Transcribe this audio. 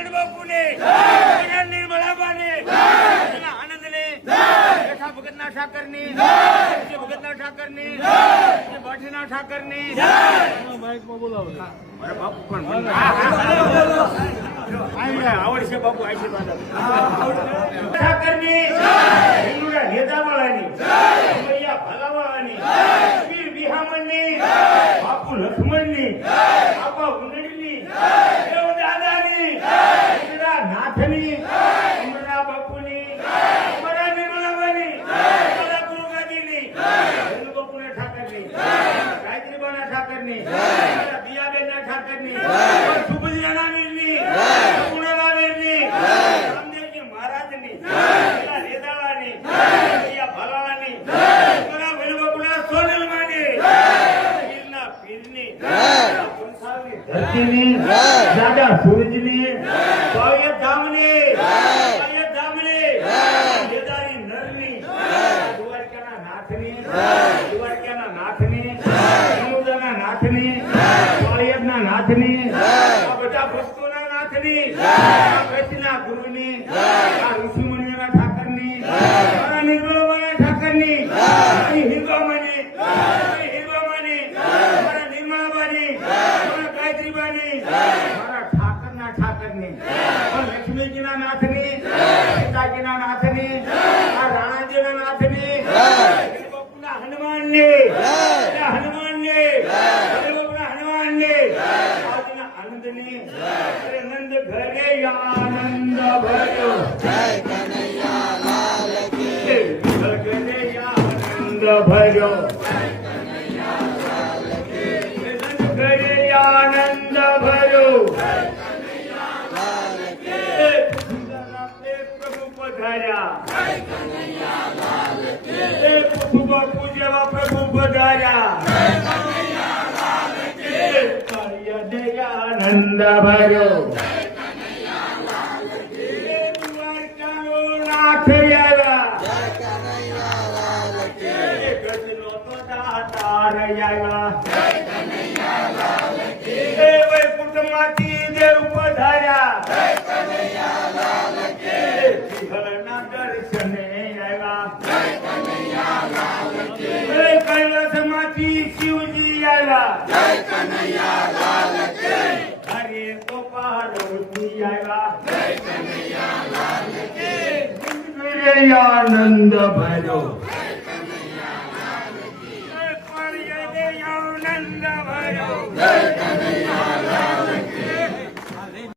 ગણબાપુને નિર્મળાબાને આનંદને રેખા ભગતના ઠાકરની ભગતના ઠાકરની બાઠીના ઠાકરની મારા બાપુ પણ આવડશે બાપુ આશીર્વાદ ઠાકરની નેતાવાળાની ભલાવાળાની વીર બિહામણની બાપુ લક્ષ્મણની બાપા ઉંદડીની દાદાની નાથની અમરા બાપુની અમારા નિર્મલાબાની અમારા ગુરુગાજીની બાપુના ઠાકરની ગાયત્રીબાના ઠાકરની દિયાબેનના ઠાકરની સુભદ્રાના વીરની પૂર્ણના વીરની રામદેવજી મહારાજની રેદાળાની ભલાળાની અમારા ભૈરવબાપુના સોનલમાની પીરના પીરની ધરતીની દાદા સૂરજની પાળિયા ધામની દેદારી નરની દ્વારકાના નાથની સમુદ્રના નાથની પાળિયાના નાથની આ બધા ભક્તોના નાથની કચ્છના ગુરુની આ ઋષિમુનિઓના ઠાકરની મારા નિર્મળાબાના ઠાકરની હિરબામાની મારા નિર્મળાબાની મારા ગાયત્રીબાની મારા ઠાકરના ઠાકરની લક્ષ્મીજીના નાથની સીતાજીના નાથની આ રાણાજીના નાથની બાપુના હનુમાનની આજના આનંદની નંદ ઘરે આનંદ ભર્યો જય કનૈયા લાલ કી ઘરે આનંદ ભર્યો ઘરે આનંદ ભર્યો પ્રભુ પધાર્યા બાપુ જેવા પ્રભુ પધાર્યા આનંદ ભર્યો દ્વારકાનો નાથ આવ્યા ગજનો તો દાતાર આવ્યા વૈકુંઠમાંથી દેવ પધાર્યા સિંહણના દર્શને આવ્યા કૈલાસમાંથી શિવજી આવ્યા હરે તો પાર્વતી આવ્યા આનંદ ભર્યો